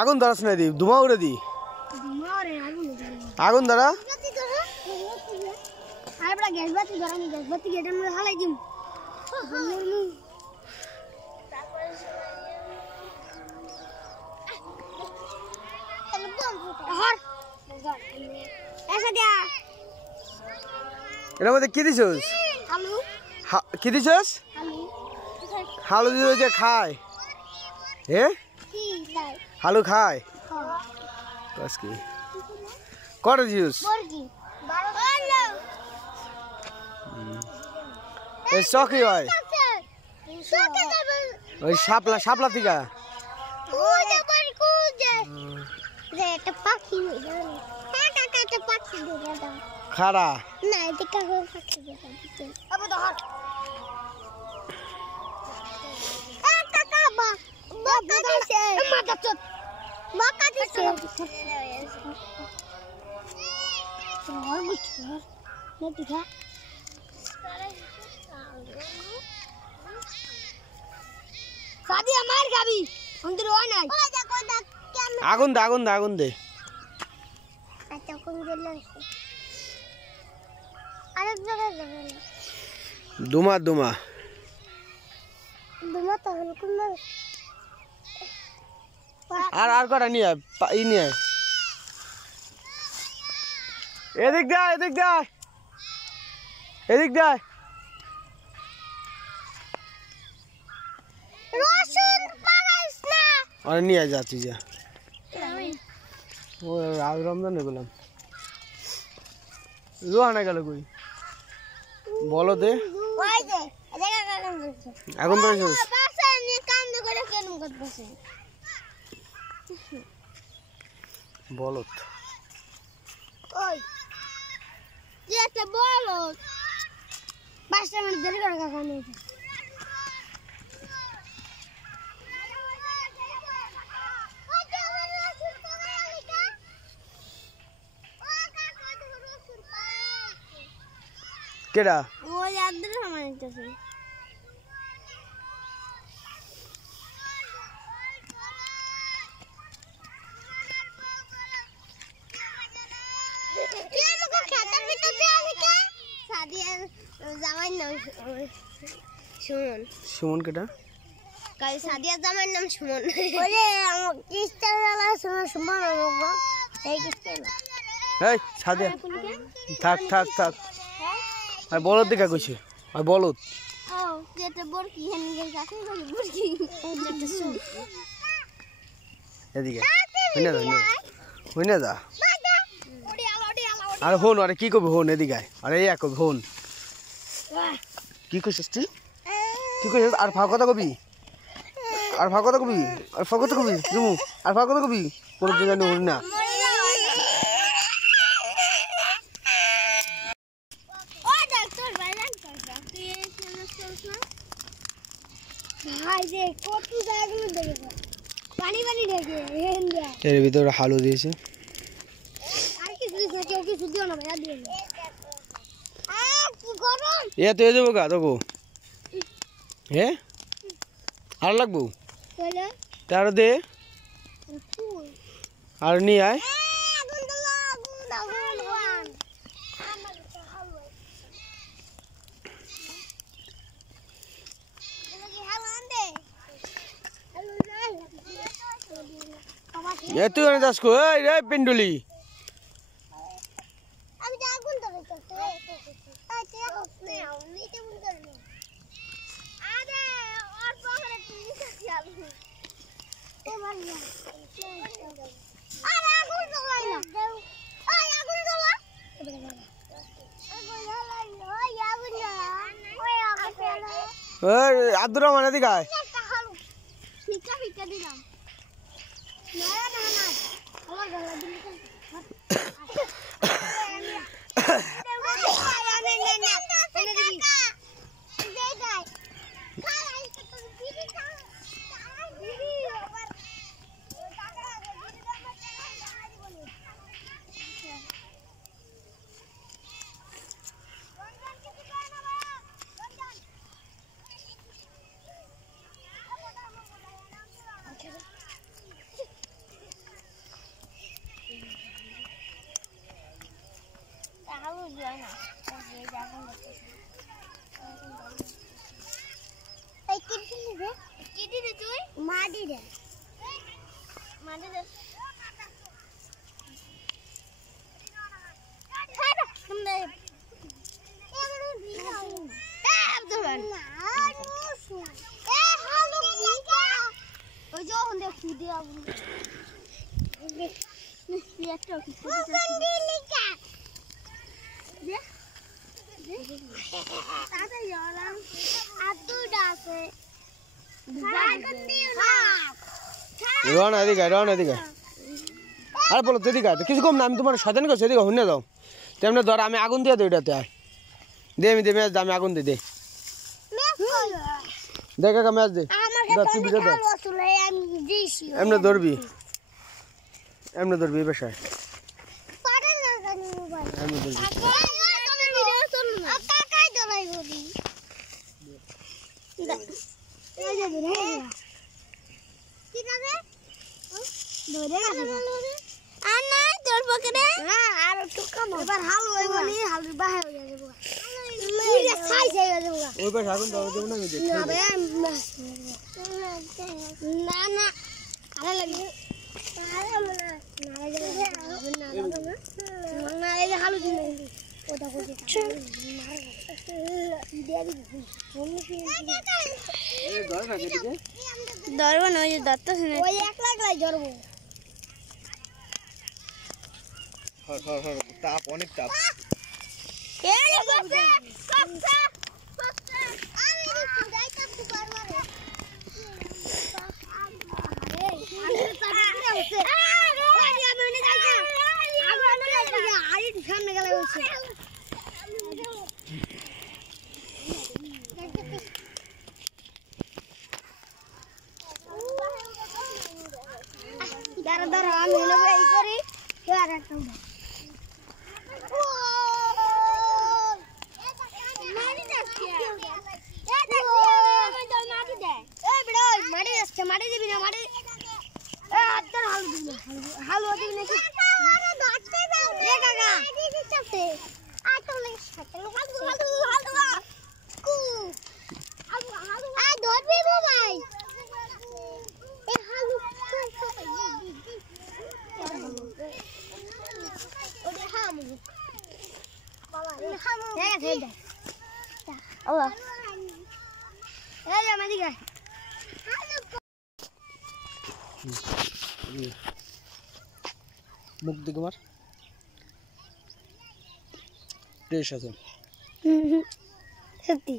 আগুন ধরাস না দি ধুমা উড়ে দি আগুন ধরা গ্যাস বাতি ধরা আমি গ্যাস বাতি এটা আমরা হালাই দিম এর মধ্যে কি দিছস আলু কি দিছস হালু দিয়ে যে খায় হ্যাঁ কি তাই হালু খায় বাস কি কটা দিছস বর্গি 12 এই চকি হয় ওই শাপলা শাপলা থেকে কুজে পারি কুজে যে একটা পাখি একটা পাখি ধরে দাও খাড়া না এটা কাগজ পাখি ধরে আবু ধর কাকা বকা দিছে মাথা চট বকা দিছে আর বুঝছ না দিঘা সাদি আমার গাবি অন্তর ও নাই আগুন দে আগুন দে আগুন দে আচ্ছা কোন গেল আরেক জায়গায় যাবে দুমা দুমা দুমা তাহলে কোন আর আর কটা নিয়ে ই নিয়ে এদিক দে এদিক দে এদিক দে রসুন পারাইস না আর নিয়ে যা তুই যা ও আজ রমজান গেলাম রোহানা গেল কই বলো দে ওই যে দেখা কাম করছে এখন তো এসেছিস বাসা নিয়ে কাম করে কেন করতেছে বলত ওই যে একটা বলো বাসা মানে দেরি করে কাকা নেই কেডা ওই আদর সামাইতেছে সুমন সুমন কেডা কাল সাদিয়া জামাইর নাম সুমন ওরে আমার কিস্তার वाला সুমন সুমন বাবা এই কিস্তার এই সাদিয়া থাক থাক থাক আর বলত দেখা কইছে আর বলত ও যেটা বরকি হেন গেল কাছে বরকি যেটা সুন এদিকে হইনা যা আর হন আরে কি কবি হন এদিকে আরে এক কবি হন কি কইছিস তুই কি কইছিস আর ফাও কথা কবি আর ফাও কথা কবি আর ফাও কথা কবি জুমু আর ফাও কথা কবি কোন জানি হই না ভাই যে কত জায়গাগুলো দেখে পানি পানি ঢেকে এর ভিতরে হালু দিয়েছে আর কিছু দিস না কেউ কিছু দিও না ভাইয়া দিও না কি গরম এ তো যাবো গা তোকে হে আর লাগবো বলে তার দে আর নিয়ে আয় আগুন দাও আগুন দাও আমার হালুয়া কি হালুয়া দে এ তুই অনেক যাস কো এই রে পিন্ডুলি আমি তো আগুন ধরেছি আচ্ছা হসনে আমি কেমন করব আরে আর পরে তুই কি আলু ও ভাইয়া আরে আগুন জ্বালাই না ওই আগুন জ্বালা ওই আগুন জ্বালা ওই আব্দুর রহমান এদিকে আয় ফিকা ফিকা দিলাম না না না আমার গলা দিলি যায় না এই জায়গা এই কি দিলি তুই মাটি দে রওনা এদিকে আর বলো তো এদিকে কিছু কম না আমি তোমার শয়তানি করছি এদিকে হুন্নে দাও তেমনি ধর আমি আগুন দিয়ে দিই এটাতে আয় দে আমি আগুন দিয়ে দে দেখ ম্যাচ দে এমনি ধরবি এই পেশায় এমনি ধরবি ওই পেশা আগুন দেবো না আমি দেখি না আরে লাগে হালু দিন ওটা ধরবো না ওই দত্ত ওই 1 লাখ লাই ধরবো তাপ অনেক তাপ সামনে গেলে দাঁড়া আমি এই করি মাটি দিবি না মাটি হালু দিবি নাকি মুখ দিকে মার ফ্রেশ আছে সত্যি